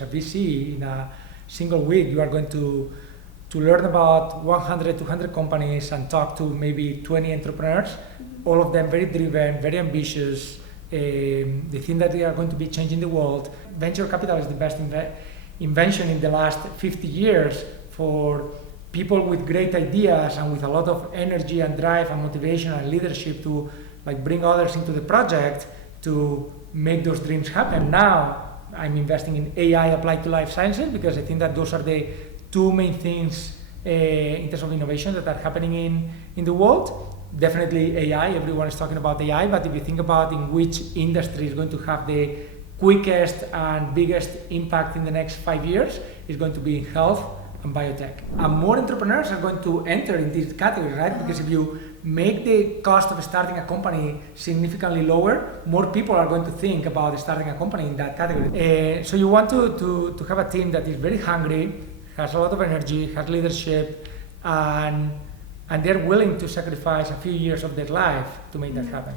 as a VC, in a single week, you are going to learn about 100, 200 companies and talk to maybe 20 entrepreneurs, all of them very driven, very ambitious. They think that they are going to be changing the world. Venture capital is the best invention in the last 50 years for people with great ideas and with a lot of energy and drive and motivation and leadership to bring others into the project to make those dreams happen. Now I'm investing in AI applied to life sciences because I think that those are the two main things in terms of innovation that are happening in the world. Definitely AI, everyone is talking about AI, but if you think about in which industry is going to have the quickest and biggest impact in the next 5 years, it's going to be in health and biotech. And more entrepreneurs are going to enter in this category, right? Because if you make the cost of starting a company significantly lower, more people are going to think about starting a company in that category. So you want to have a team that is very hungry, has a lot of energy, has leadership, and they're willing to sacrifice a few years of their life to make that happen.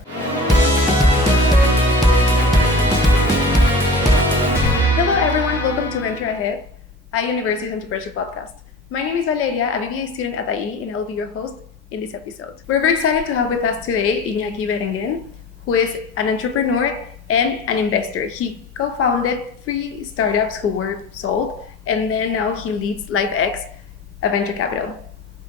Hello everyone, welcome to Venture Ahead, a University's Entrepreneurship podcast. My name is Valeria, a BBA student at IE, and I'll be your host in this episode. We're very excited to have with us today Iñaki Berenguer, who is an entrepreneur and an investor. He co-founded 3 startups who were sold, and then now he leads LifeX, a venture capital.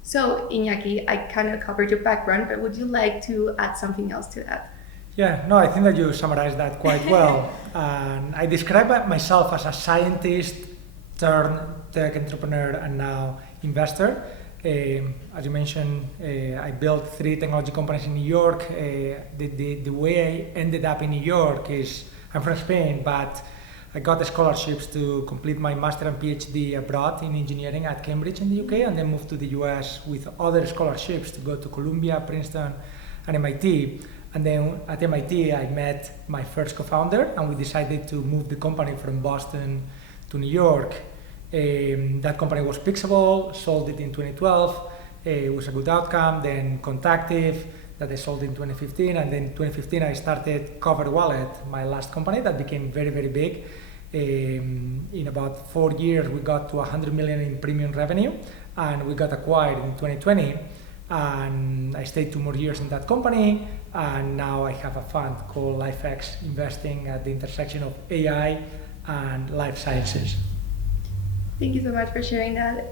So Iñaki, I kind of covered your background, but would you like to add something else to that? Yeah, no, I think that you summarized that quite well. And I describe myself as a scientist turned tech entrepreneur and now investor. As you mentioned, I built 3 technology companies in New York. The way I ended up in New York is, I'm from Spain, but I got the scholarships to complete my master and PhD abroad in engineering at Cambridge in the UK, and then moved to the US with other scholarships to go to Columbia, Princeton, and MIT. And then at MIT, I met my first co-founder, and we decided to move the company from Boston to New York. That company was Pixable, sold it in 2012. It was a good outcome. Then Contactive, that I sold in 2015, and then in 2015 I started Cover Wallet, my last company that became very, very big. In about 4 years, we got to 100 million in premium revenue, and we got acquired in 2020. And I stayed 2 more years in that company, and now I have a fund called LifeX, investing at the intersection of AI and life sciences. Thank you so much for sharing that.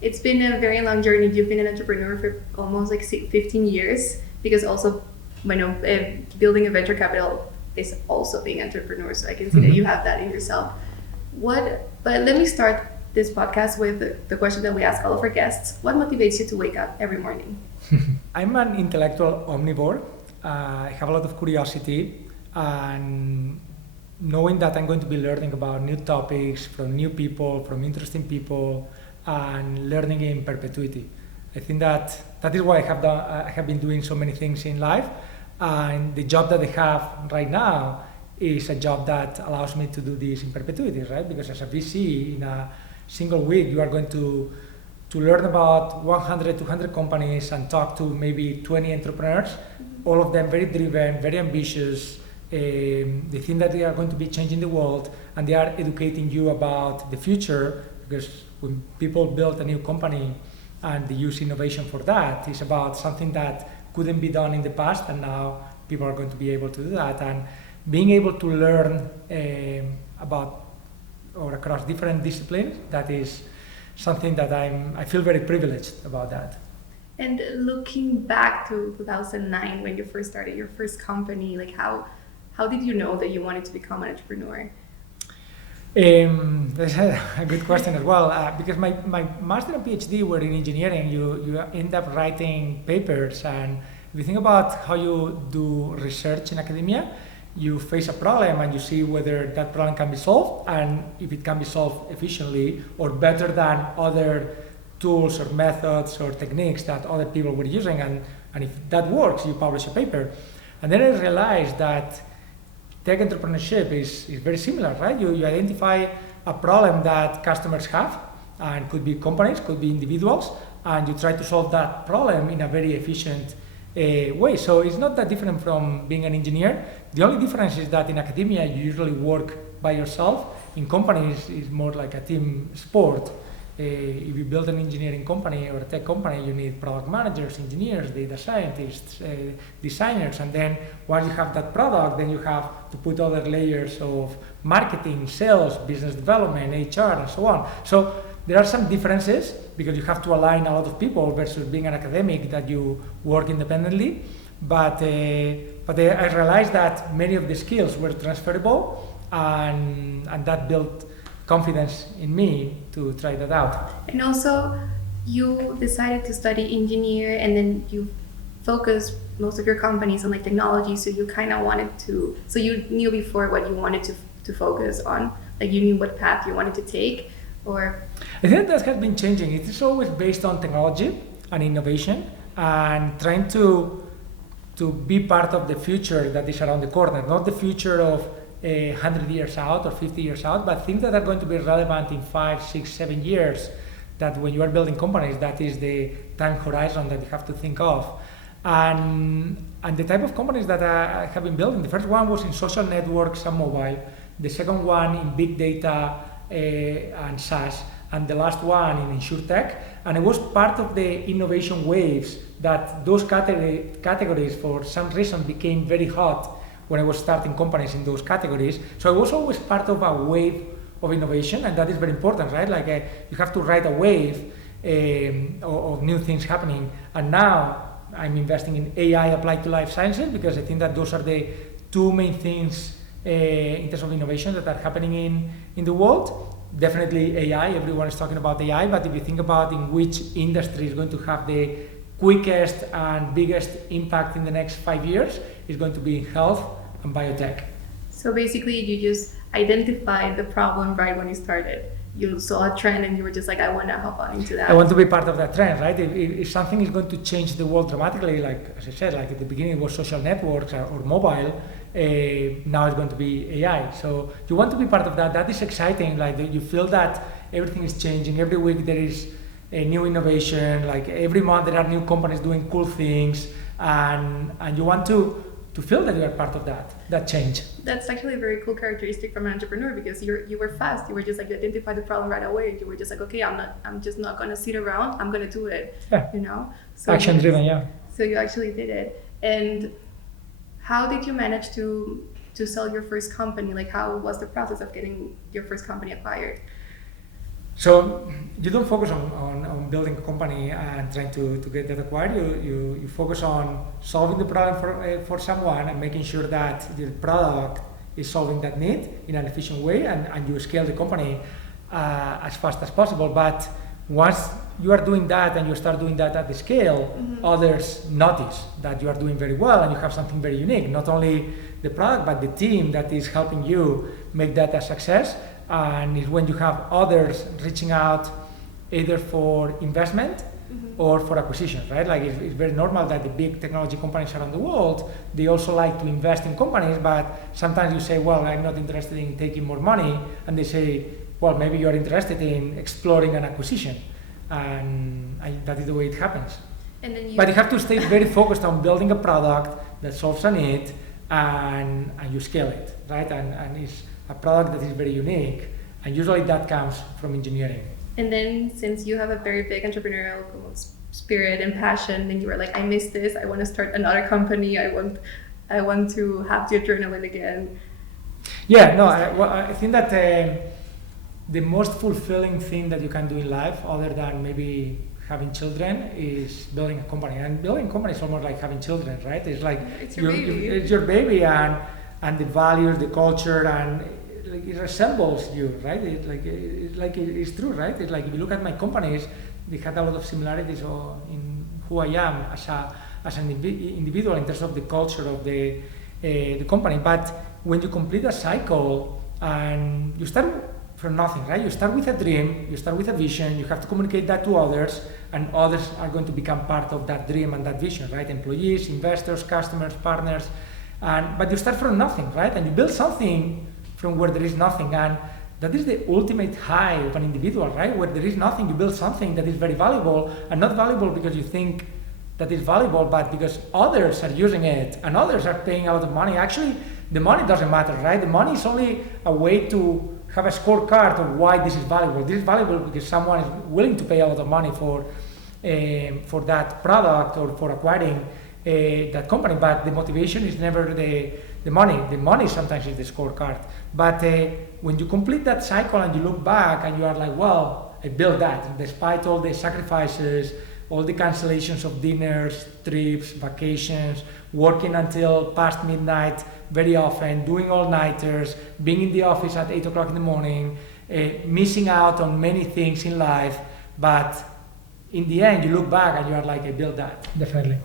It's been a very long journey. You've been an entrepreneur for almost 15 years, because also, building a venture capital is also being an entrepreneur. So I can see that you have that in yourself. But let me start this podcast with the question that we ask all of our guests. What motivates you to wake up every morning? I'm an intellectual omnivore. I have a lot of curiosity, and knowing that I'm going to be learning about new topics from new people, from interesting people, and learning in perpetuity. I think that is why I have been doing so many things in life, and the job that I have right now is a job that allows me to do this in perpetuity, right? Because as a VC, in a single week, you are going to learn about 100, 200 companies and talk to maybe 20 entrepreneurs, all of them very driven, very ambitious. They think that they are going to be changing the world, and they are educating you about the future, because when people build a new company and they use innovation for that, it's about something that couldn't be done in the past, and now people are going to be able to do that. And being able to learn about or across different disciplines, that is something that I feel very privileged about that. And looking back to 2009, when you first started your first company, how did you know that you wanted to become an entrepreneur? That's a good question as well, because my master and PhD were in engineering. You end up writing papers, and if you think about how you do research in academia, you face a problem and you see whether that problem can be solved, and if it can be solved efficiently or better than other tools or methods or techniques that other people were using, and if that works, you publish a paper. And then I realized that tech entrepreneurship is very similar, right? You identify a problem that customers have, and could be companies, could be individuals, and you try to solve that problem in a very efficient way. So it's not that different from being an engineer. The only difference is that in academia, you usually work by yourself. in companies it's more like a team sport. If you build an engineering company or a tech company, you need product managers, engineers, data scientists, designers, and then once you have that product, then you have to put other layers of marketing, sales, business development, HR, and so on. So there are some differences because you have to align a lot of people versus being an academic that you work independently. But I realized that many of the skills were transferable, and that built confidence in me to try that out. And also, you decided to study engineer, and then you focused most of your companies on like technology. So you kind of wanted to. So you knew before what you wanted to focus on. Like you knew what path you wanted to take, or. I think that has been changing. It is always based on technology and innovation, and trying to be part of the future that is around the corner, not the future of 100 years out or 50 years out, but things that are going to be relevant in 5, 6, 7 years, that when you are building companies, that is the time horizon that you have to think of. And the type of companies that I have been building, the first one was in social networks and mobile, the second one in big data and SaaS, and the last one in InsurTech. And it was part of the innovation waves that those categories for some reason became very hot when I was starting companies in those categories. So I was always part of a wave of innovation, and that is very important, right? Like you have to ride a wave of new things happening. And now I'm investing in AI applied to life sciences because I think that those are the two main things in terms of innovation that are happening in the world. Definitely AI, everyone is talking about AI, but if you think about in which industry is going to have the quickest and biggest impact in the next 5 years, it's going to be in health and biotech. So basically you just identified the problem right when you started. You saw a trend and you were just like, I want to hop on into that. I want to be part of that trend, right? If something is going to change the world dramatically, like as I said, like at the beginning it was social networks or mobile, now it's going to be AI. So you want to be part of that. That is exciting. Like you feel that everything is changing. Every week there is a new innovation. Like every month there are new companies doing cool things, and you want to feel that you are part of that change. That's actually a very cool characteristic from an entrepreneur, because you were fast. You were just like, you identified the problem right away. You were just like, okay, I'm just not gonna sit around. I'm gonna do it. Yeah. You know. So action driven, yeah. So you actually did it. And how did you manage to sell your first company? Like, how was the process of getting your first company acquired? So you don't focus on building a company and trying to get that acquired. You focus on solving the problem for someone and making sure that the product is solving that need in an efficient way, and you scale the company as fast as possible. But once you are doing that and you start doing that at the scale, others notice that you are doing very well and you have something very unique. Not only the product, but the team that is helping you make that a success. And it's when you have others reaching out either for investment or for acquisition, right? Like it's very normal that the big technology companies around the world, they also like to invest in companies, but sometimes you say, well, I'm not interested in taking more money. And they say, well, maybe you're interested in exploring an acquisition. And that is the way it happens. And then but you have to stay very focused on building a product that solves a need, and you scale it, right? And it's a product that is very unique, and usually that comes from engineering. And then since you have a very big entrepreneurial spirit and passion, and you were like, I miss this, I want to start another company, I want to have the adrenaline again. Yeah, no, I think that the most fulfilling thing that you can do in life, other than maybe having children, is building a company. And building a company is almost like having children, right? It's like it's your baby, and the values, the culture, and like it resembles you, right? It's true, right? It's like if you look at my companies, they had a lot of similarities in who I am as an individual in terms of the culture of the company. But when you complete a cycle and you start from nothing, right? You start with a dream, you start with a vision, you have to communicate that to others, and others are going to become part of that dream and that vision, right? Employees, investors, customers, partners, but you start from nothing, right? And you build something from where there is nothing, and that is the ultimate high of an individual, right? Where there is nothing, you build something that is very valuable, and not valuable because you think that is valuable, but because others are using it, and others are paying a lot of money. Actually, the money doesn't matter, right? The money is only a way to have a scorecard of why this is valuable. This is valuable because someone is willing to pay a lot of money for that product or for acquiring that company, but the motivation is never the money. The money sometimes is the scorecard. But when you complete that cycle and you look back and you are like, well, I built that, despite all the sacrifices, all the cancellations of dinners, trips, vacations, working until past midnight very often, doing all-nighters, being in the office at 8 o'clock in the morning, missing out on many things in life, but in the end, you look back and you are like, I built that. Definitely.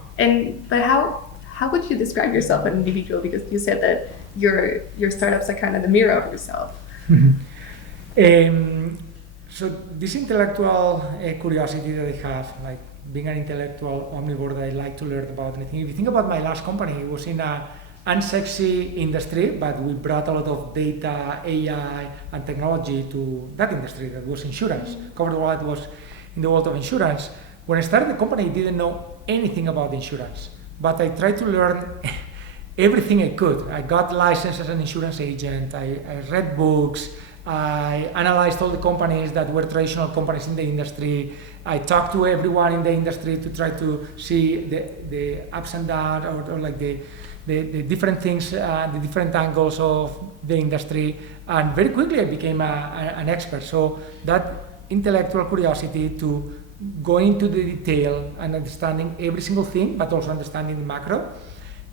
But how would you describe yourself as an individual? Because you said that your startups are kind of the mirror of yourself. So this intellectual curiosity that I have, like being an intellectual omnivore that I like to learn about anything. If you think about my last company, it was in a unsexy industry, but we brought a lot of data, AI, and technology to that industry that was insurance, covered what was in the world of insurance. When I started the company, I didn't know anything about insurance, but I tried to learn everything I could. I got licensed as an insurance agent, I read books, I analyzed all the companies that were traditional companies in the industry. I talked to everyone in the industry to try to see the ups and downs or like the different things, the different angles of the industry. And very quickly I became an expert. So that intellectual curiosity to go into the detail and understanding every single thing, but also understanding the macro.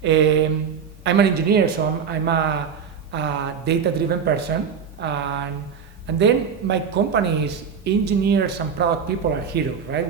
I'm an engineer, so I'm a data-driven person. And then my company's engineers and product people are heroes, right?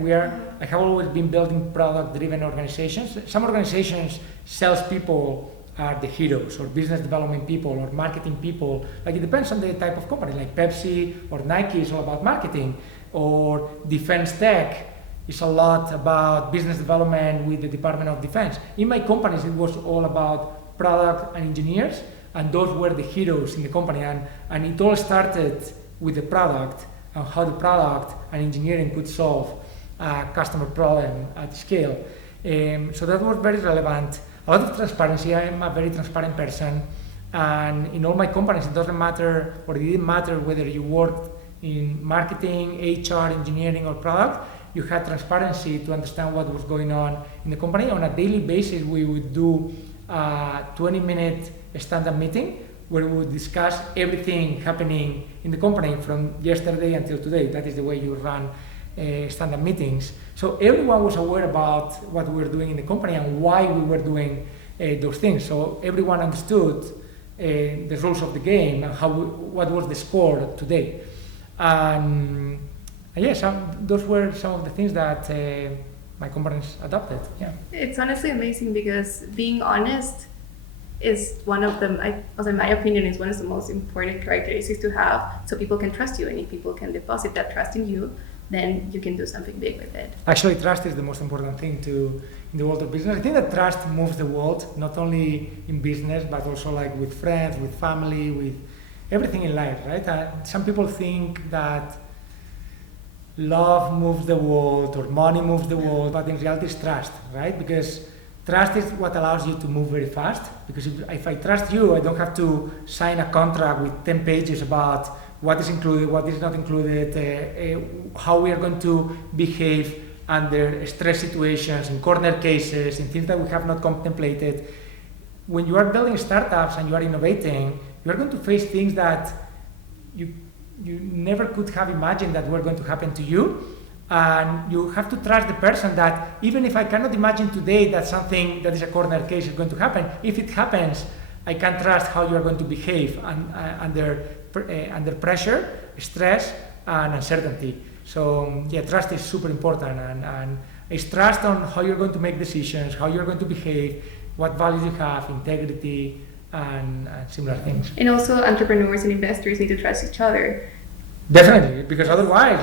I have always been building product-driven organizations. Some organizations, salespeople are the heroes, or business development people, or marketing people. Like it depends on the type of company. Like Pepsi or Nike is all about marketing, or defense tech is a lot about business development with the Department of Defense. In my companies, it was all about product and engineers. And those were the heroes in the company, and it all started with the product and how the product and engineering could solve a customer problem at scale. So that was very relevant. A lot of transparency. I am a very transparent person, and in all my companies, it doesn't matter, or it didn't matter whether you worked in marketing, HR, engineering, or product. You had transparency to understand what was going on in the company. On a daily basis, we would do a 20-minute stand-up meeting where we would discuss everything happening in the company from yesterday until today. That is the way you run stand-up meetings. So everyone was aware about what we were doing in the company and why we were doing those things. So everyone understood the rules of the game and what was the score today. And yes, those were some of the things that my companies adopted. Yeah. It's honestly amazing because being honest is one of them, in my opinion, is one of the most important characteristics to have, so people can trust you. And if people can deposit that trust in you, then you can do something big with it. Actually, trust is the most important thing in the world of business. I think that trust moves the world, not only in business, but also like with friends, with family, with everything in life, right? Some people think that love moves the world or money moves the world, but in reality it's trust, right? Because trust is what allows you to move very fast, because if I trust you, I don't have to sign a contract with 10 pages about what is included, what is not included, how we are going to behave under stress situations, in corner cases, in things that we have not contemplated. When you are building startups and you are innovating, you are going to face things that you never could have imagined that were going to happen to you. And you have to trust the person that even if I cannot imagine today that something that is a corner case is going to happen, if it happens, I can trust how you are going to behave under pressure, stress, and uncertainty. So yeah, trust is super important, and it's trust on how you're going to make decisions, how you're going to behave, what values you have, integrity, and similar things. And also entrepreneurs and investors need to trust each other. Definitely, because otherwise,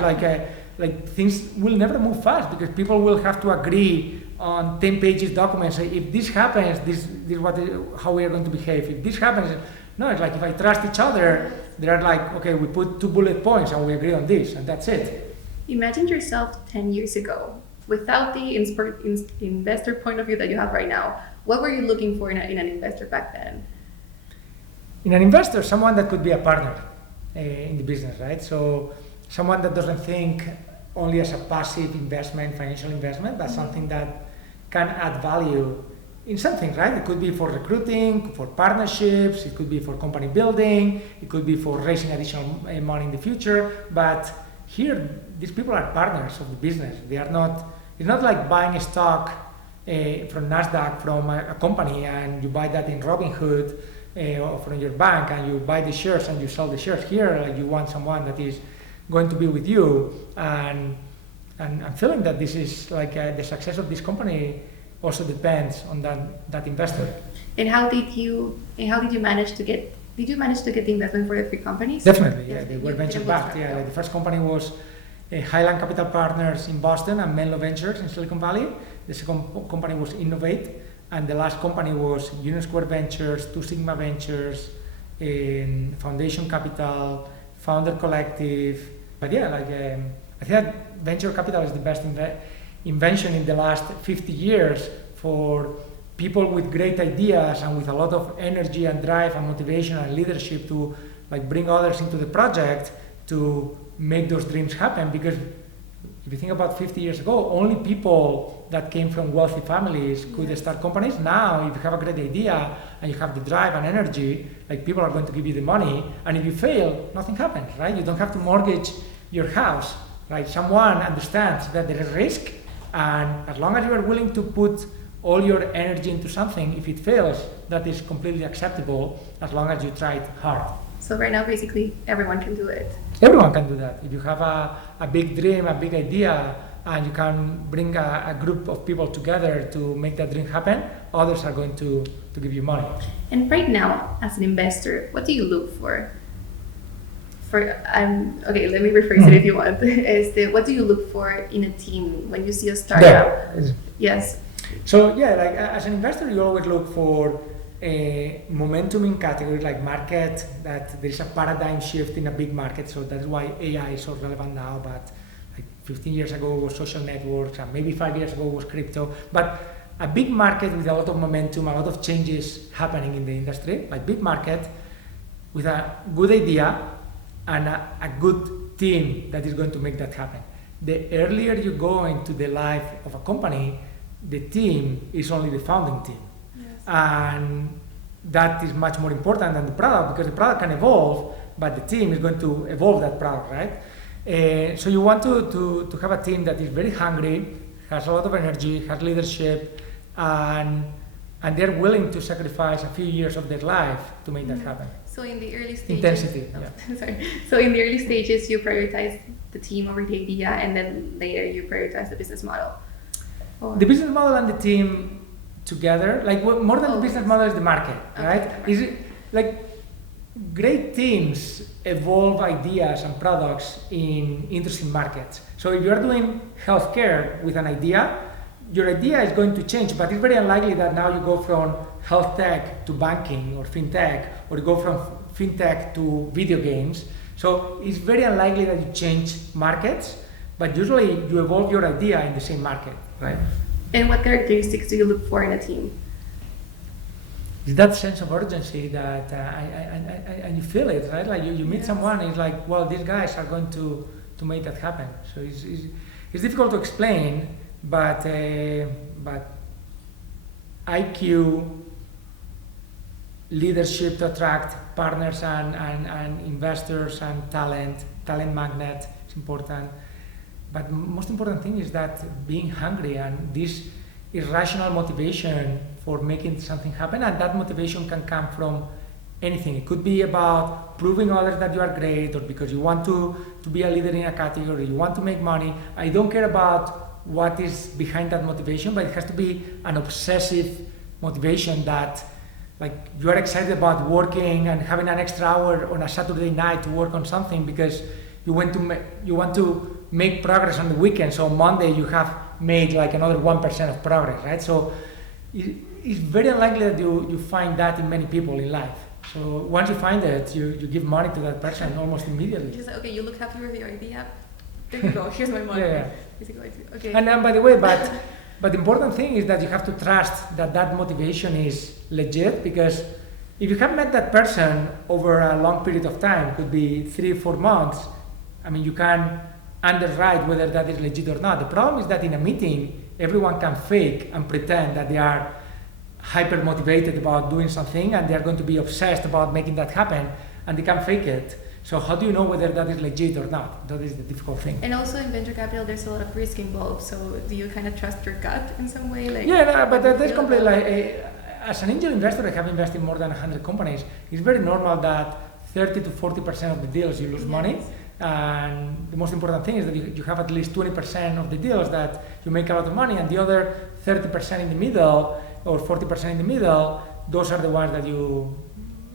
like things will never move fast, because people will have to agree on 10 pages documents. If this happens, this is how we are going to behave. If this happens, no, it's like if I trust each other, they're like, okay, we put 2 bullet points and we agree on this, and that's it. Imagine yourself 10 years ago, without the investor point of view that you have right now. What were you looking for in an investor back then? In an investor, someone that could be a partner. in the business, right? So someone that doesn't think only as a passive investment, financial investment, but something that can add value in something, right? It could be for recruiting, for partnerships, it could be for company building, it could be for raising additional money in the future. But here, these people are partners of the business. They are not, it's not like buying a stock from NASDAQ from a company and you buy that in Robinhood or from your bank and you buy the shares and you sell the shares. Here, like you want someone that is going to be with you, and I'm feeling that this is like the success of this company also depends on that investor. And how did you manage to get? Did you manage to get the investment for the 3 companies? Definitely, yeah. They were venture backed. Yeah, like the first company was Highland Capital Partners in Boston and Menlo Ventures in Silicon Valley. The second company was Innovate, and the last company was Union Square Ventures, Two Sigma Ventures, Foundation Capital, Founder Collective. But yeah, like I think that venture capital is the best invention in the last 50 years for people with great ideas and with a lot of energy and drive and motivation and leadership to like bring others into the project to make those dreams happen. Because if you think about 50 years ago, only people that came from wealthy families could start companies. Now, if you have a great idea and you have the drive and energy, like people are going to give you the money, and if you fail, nothing happens, right? You don't have to mortgage your house, right? Someone understands that there is risk, and as long as you are willing to put all your energy into something, if it fails, that is completely acceptable as long as you try it hard. So right now, basically, everyone can do it. Everyone can do that. If you have a big dream, a big idea, and you can bring a group of people together to make that dream happen, others are going to give you money. And right now, as an investor, what do you look for? Okay, let me rephrase it if you want. What do you look for in a team when you see a startup? Yes. So yeah, like as an investor, you always look for a momentum in categories like market, that there is a paradigm shift in a big market. So that's why AI is so relevant now. But like 15 years ago was social networks, and maybe 5 years ago was crypto. But a big market with a lot of momentum, a lot of changes happening in the industry, like big market with a good idea and a good team that is going to make that happen. The earlier you go into the life of a company, the team is only the founding team. Yes. And that is much more important than the product, because the product can evolve, but the team is going to evolve that product, right? So you want to have a team that is very hungry, has a lot of energy, has leadership, and they're willing to sacrifice a few years of their life to make that happen. So in the early stages, intensity. Yeah. Sorry. So in the early stages, you prioritize the team over the idea, and then later you prioritize the business model. Or? The business model and the team together, like more than the business model is the market, right? Okay. Is it like great teams evolve ideas and products in interesting markets. So if you are doing healthcare with an idea, your idea is going to change, but it's very unlikely that now you go from health tech to banking or fintech, or you go from fintech to video games. So it's very unlikely that you change markets, but usually you evolve your idea in the same market, right? And what characteristics do you look for in a team? It's that sense of urgency that and you feel it, right? Like you meet someone, it's like, well, these guys are going to make that happen. So it's difficult to explain, but IQ, leadership to attract partners and investors and talent magnet is important. But most important thing is that being hungry and this irrational motivation for making something happen, and that motivation can come from anything. It could be about proving others that you are great, or because you want to be a leader in a category, you want to make money. I don't care about what is behind that motivation, but it has to be an obsessive motivation that, like, you are excited about working and having an extra hour on a Saturday night to work on something because you want to make progress on the weekend. So on Monday you have made like another 1% of progress, right? So it's very unlikely that you find that in many people in life. So once you find it, you give money to that person almost immediately. Just okay, you look happy with your idea. There you go. Here's my money. Yeah. Okay. And by the way, but the important thing is that you have to trust that motivation is legit, because if you have met that person over a long period of time, could be 3 or 4 months, I mean, you can underwrite whether that is legit or not. The problem is that in a meeting, everyone can fake and pretend that they are hyper motivated about doing something and they are going to be obsessed about making that happen, and they can fake it. So how do you know whether that is legit or not? That is the difficult thing. And also in venture capital, there's a lot of risk involved. So do you kind of trust your gut in some way? Like, yeah, no, but that's completely like, as an angel investor, I have invested in more than 100 companies. It's very normal that 30 to 40% of the deals you lose money. And the most important thing is that you have at least 20% of the deals that you make a lot of money, and the other 30% in the middle or 40% in the middle, those are the ones that you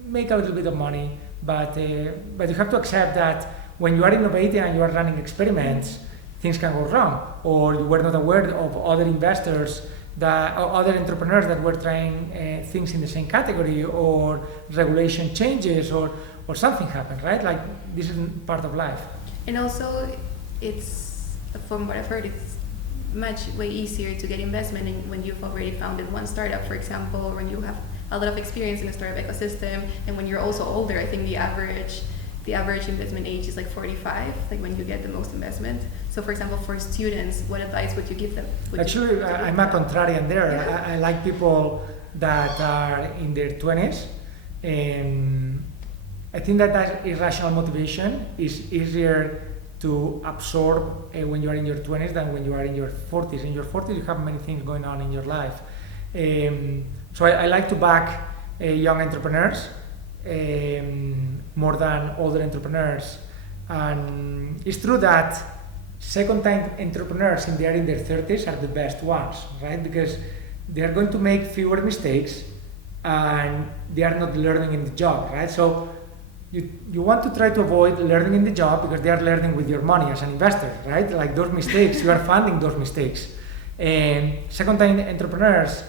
make a little bit of money. But you have to accept that when you are innovating and you are running experiments, things can go wrong, or you were not aware of other investors or other entrepreneurs that were trying things in the same category, or regulation changes, or something happened, right? Like, this is part of life. And also, it's, from what I've heard, it's way easier to get investment when you've already founded one startup, for example, or when you have a lot of experience in the startup ecosystem, and when you're also older. I think the average investment age is like 45, like when you get the most investment. So for example, for students, what advice would you give them? Actually, I'm a contrarian there. Yeah. I like people that are in their 20s. I think that irrational motivation is easier to absorb when you are in your 20s than when you are in your 40s. In your 40s, you have many things going on in your life. So I like to back young entrepreneurs more than older entrepreneurs. And it's true that second-time entrepreneurs, if they are in their 30s, are the best ones, right? Because they are going to make fewer mistakes and they are not learning in the job, right? So you want to try to avoid learning in the job because they are learning with your money as an investor, right? Like those mistakes, you are funding those mistakes. And second-time entrepreneurs,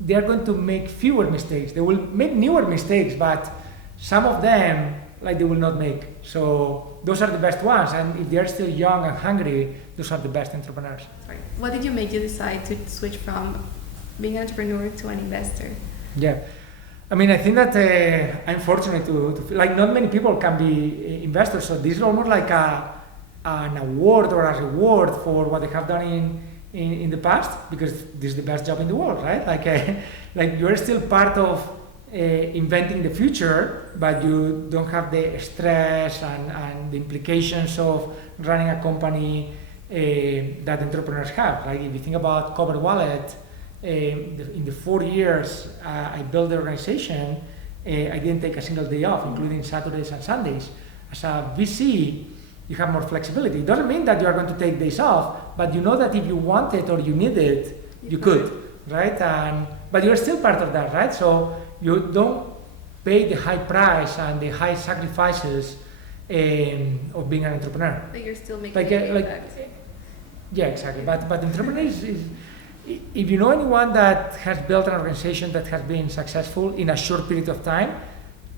they are going to make fewer mistakes. They will make newer mistakes, but some of them, like, they will not make. So those are the best ones, and if they are still young and hungry, those are the best entrepreneurs. Sorry. What did you make you decide to switch from being an entrepreneur to an investor? Yeah, I mean, I think that I'm fortunate to like, not many people can be investors, so this is almost like an award or a reward for what they have done in the past, because this is the best job in the world, right? Like you're still part of inventing the future, but you don't have the stress and the implications of running a company that entrepreneurs have. Like, if you think about Cover Wallet, in the 4 years I built the organization, I didn't take a single day off, including Saturdays and Sundays. As a VC, you have more flexibility. It doesn't mean that you are going to take days off, but you know that if you want it or you need it, you could, right? But you're still part of that, right? So you don't pay the high price and the high sacrifices of being an entrepreneur. But you're still making an impact. Yeah, exactly. But entrepreneurs is, if you know anyone that has built an organization that has been successful in a short period of time,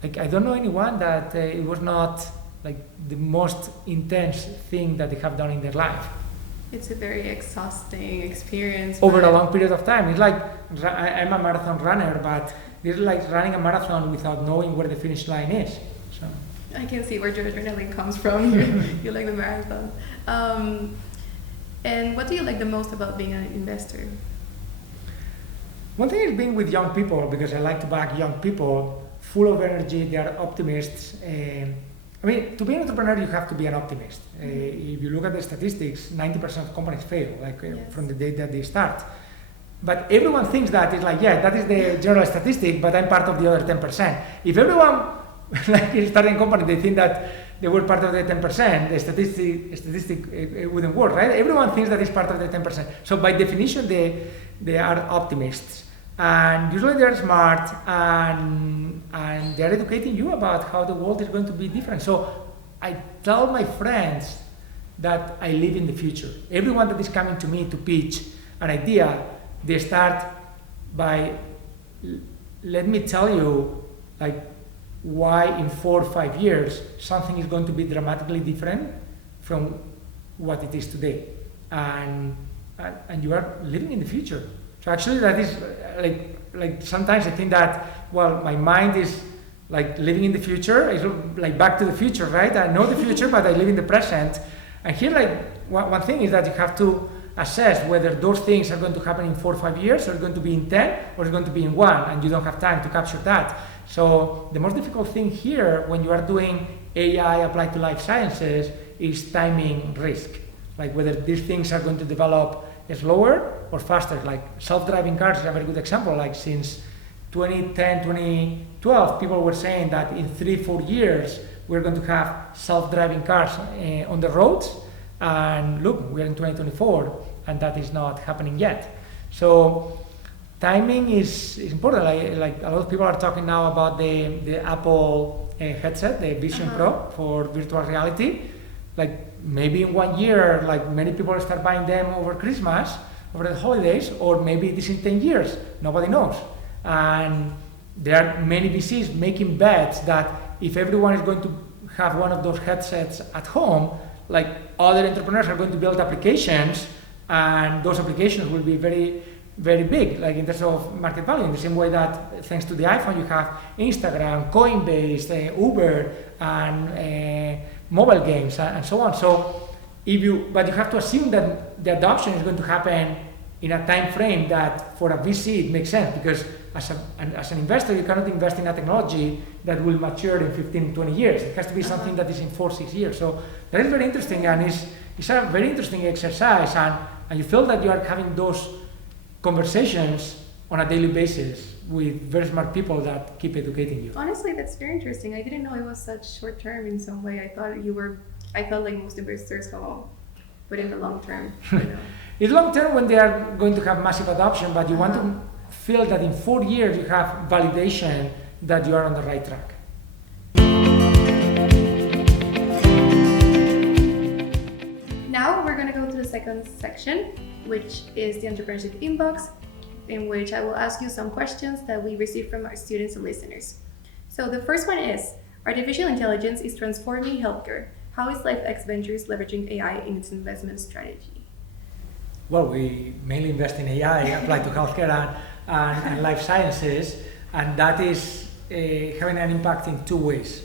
like, I don't know anyone that it was not like the most intense thing that they have done in their life. It's a very exhausting experience. Over a long period of time. It's like, I'm a marathon runner, but it's like running a marathon without knowing where the finish line is. So I can see where your adrenaline comes from. You like the marathon. And what do you like the most about being an investor? One thing is being with young people, because I like to back young people, full of energy, they are optimists. I mean, to be an entrepreneur, you have to be an optimist. If you look at the statistics, 90% of companies fail, from the day that they start. But everyone thinks that it's like, yeah, that is the general statistic, but I'm part of the other 10%. If everyone, like, is starting a company, they think that they were part of the 10%, the statistic it wouldn't work, right? Everyone thinks that it's part of the 10%. So by definition, they are optimists. And usually they're smart, and they're educating you about how the world is going to be different. So I tell my friends that I live in the future. Everyone that is coming to me to pitch an idea, they start by, let me tell you, like, why in 4 or 5 years something is going to be dramatically different from what it is today. And you are living in the future. So actually that is, like, like sometimes I think that, well, my mind is like living in the future. It's like Back to the Future, right? I know the future, but I live in the present. And here, like one thing is that you have to assess whether those things are going to happen in 4 or 5 years, or going to be in 10, or it's going to be in 1, and you don't have time to capture that. So the most difficult thing here when you are doing AI applied to life sciences is timing risk. Like whether these things are going to develop slower or faster. Like self-driving cars is a very good example. Like since 2010, 2012, people were saying that in 3-4 years, we're going to have self-driving cars on the roads. And look, we're in 2024, and that is not happening yet. So timing is important. Like a lot of people are talking now about the Apple headset, the Vision Pro for virtual reality. Like maybe in 1 year, like many people start buying them over Christmas, over the holidays, or maybe it is in 10 years. Nobody knows. And there are many VCs making bets that if everyone is going to have one of those headsets at home, like other entrepreneurs are going to build applications, and those applications will be very, very big, like in terms of market value, in the same way that thanks to the iPhone you have Instagram, Coinbase, Uber, and mobile games, and so on. So but you have to assume that the adoption is going to happen in a time frame that for a VC it makes sense, because as an investor you cannot invest in a technology that will mature in 15, 20 years. It has to be something that is in 4, 6 years. So that is very interesting, and it's a very interesting exercise, and you feel that you are having those conversations on a daily basis with very smart people that keep educating you. Honestly, that's very interesting. I didn't know it was such short term in some way. I felt like most investors go, but in the long term, you know. It's long term when they are going to have massive adoption, but you want to feel that in 4 years you have validation that you are on the right track. Now we're going to go to the second section, which is the entrepreneurship inbox, in which I will ask you some questions that we received from our students and listeners. So the first one is, artificial intelligence is transforming healthcare. How is LifeX Ventures leveraging AI in its investment strategy? Well, we mainly invest in AI applied to healthcare and life sciences, and that is having an impact in 2 ways.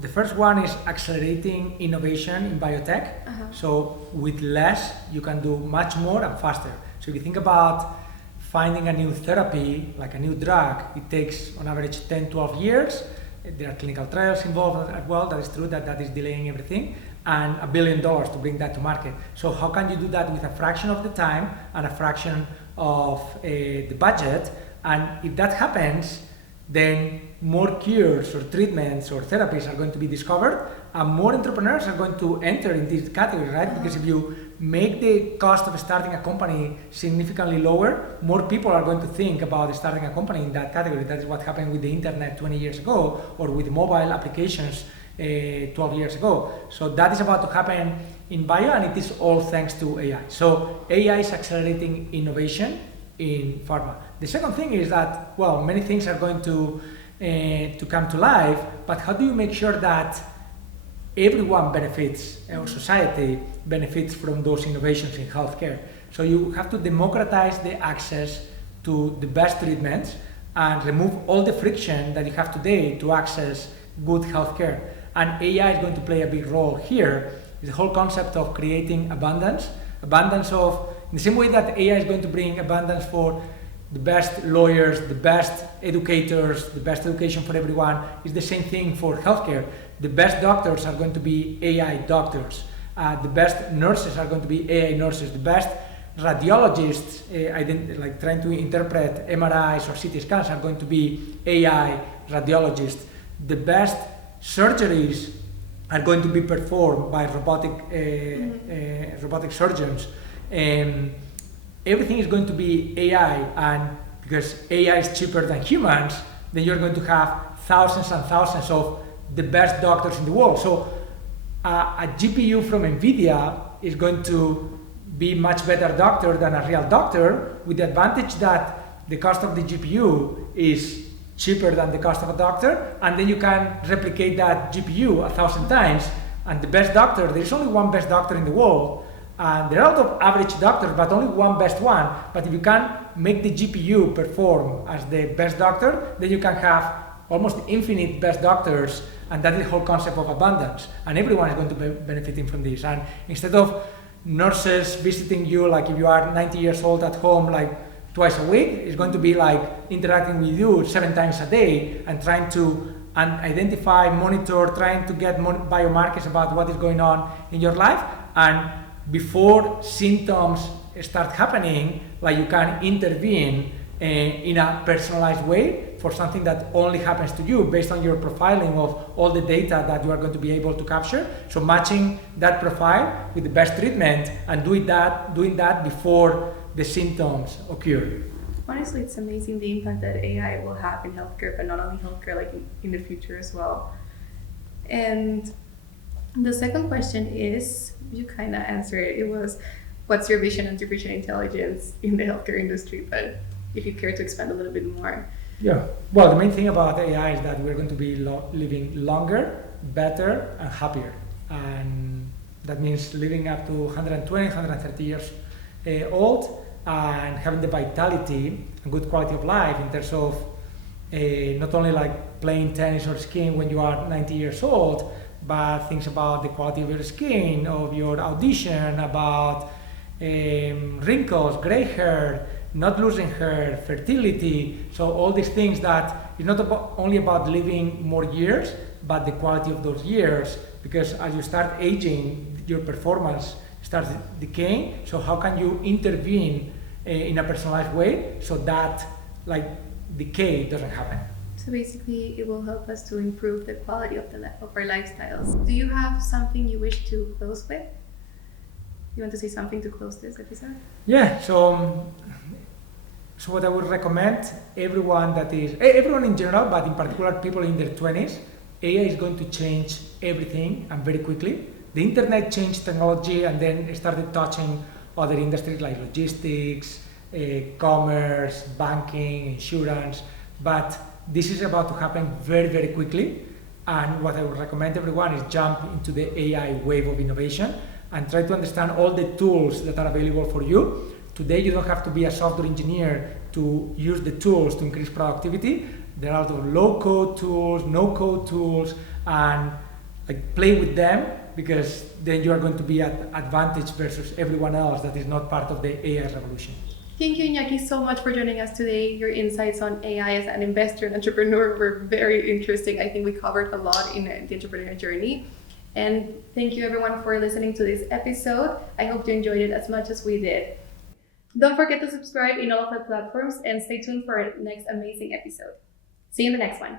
The first one is accelerating innovation in biotech. So with less, you can do much more and faster. So if you think about finding a new therapy, like a new drug, it takes on average 10, 12 years. There are clinical trials involved as well. That is true, that is delaying everything, and $1 billion to bring that to market. So how can you do that with a fraction of the time and a fraction of the budget? And if that happens, then more cures or treatments or therapies are going to be discovered, and more entrepreneurs are going to enter in this category, right? Because if you make the cost of starting a company significantly lower, more people are going to think about starting a company in that category. That is what happened with the internet 20 years ago, or with mobile applications 12 years ago. So that is about to happen in bio, and it is all thanks to AI. So AI is accelerating innovation in pharma. The second thing is that, well, many things are going to come to life, but how do you make sure that everyone benefits, or society benefits from those innovations in healthcare? So you have to democratize the access to the best treatments and remove all the friction that you have today to access good healthcare. And AI is going to play a big role here. The whole concept of creating abundance of, in the same way that AI is going to bring abundance for the best lawyers, the best educators, the best education for everyone, is the same thing for healthcare. The best doctors are going to be AI doctors. The best nurses are going to be AI nurses. The best radiologists, like trying to interpret MRIs or CT scans, are going to be AI radiologists. The best surgeries are going to be performed by robotic surgeons. Everything is going to be AI, and because AI is cheaper than humans, then you're going to have thousands and thousands of the best doctors in the world. So a GPU from NVIDIA is going to be much better doctor than a real doctor, with the advantage that the cost of the GPU is cheaper than the cost of a doctor, and then you can replicate that GPU 1,000 times, and the best doctor, there is only one best doctor in the world, And there are a lot of average doctors, but only one best one. But if you can make the GPU perform as the best doctor, then you can have almost infinite best doctors, and that is the whole concept of abundance. And everyone is going to be benefiting from this. And instead of nurses visiting you, like if you are 90 years old at home, like twice a week, it's going to be like interacting with you 7 times a day and trying to identify, monitor, trying to get biomarkers about what is going on in your life. And before symptoms start happening, like you can intervene in a personalized way for something that only happens to you based on your profiling of all the data that you are going to be able to capture. So matching that profile with the best treatment and doing that before the symptoms occur. Honestly, it's amazing the impact that AI will have in healthcare, but not only healthcare, like in the future as well. And the second question is, you kind of answered it. It was, what's your vision on artificial intelligence in the healthcare industry? But if you care to expand a little bit more. Yeah. Well, the main thing about AI is that we're going to be living longer, better, and happier. And that means living up to 120, 130 years old, and having the vitality and good quality of life in terms of not only like playing tennis or skiing when you are 90 years old, but things about the quality of your skin, of your audition, about wrinkles, gray hair, not losing hair, fertility. So all these things that is not only about living more years, but the quality of those years, because as you start aging, your performance starts decaying. So how can you intervene in a personalized way so that like decay doesn't happen? So basically, it will help us to improve the quality of our lifestyles. Do you have something you wish to close with? You want to say something to close this episode? Yeah. So what I would recommend everyone in general, but in particular people in their 20s, AI is going to change everything and very quickly. The internet changed technology and then started touching other industries like logistics, commerce, banking, insurance, but this is about to happen very, very quickly. And what I would recommend everyone is jump into the AI wave of innovation and try to understand all the tools that are available for you. Today, you don't have to be a software engineer to use the tools to increase productivity. There are the low-code tools, no-code tools, and like play with them, because then you are going to be at advantage versus everyone else that is not part of the AI revolution. Thank you, Iñaki, so much for joining us today. Your insights on AI as an investor and entrepreneur were very interesting. I think we covered a lot in the entrepreneur journey. And thank you, everyone, for listening to this episode. I hope you enjoyed it as much as we did. Don't forget to subscribe in all of our platforms and stay tuned for our next amazing episode. See you in the next one.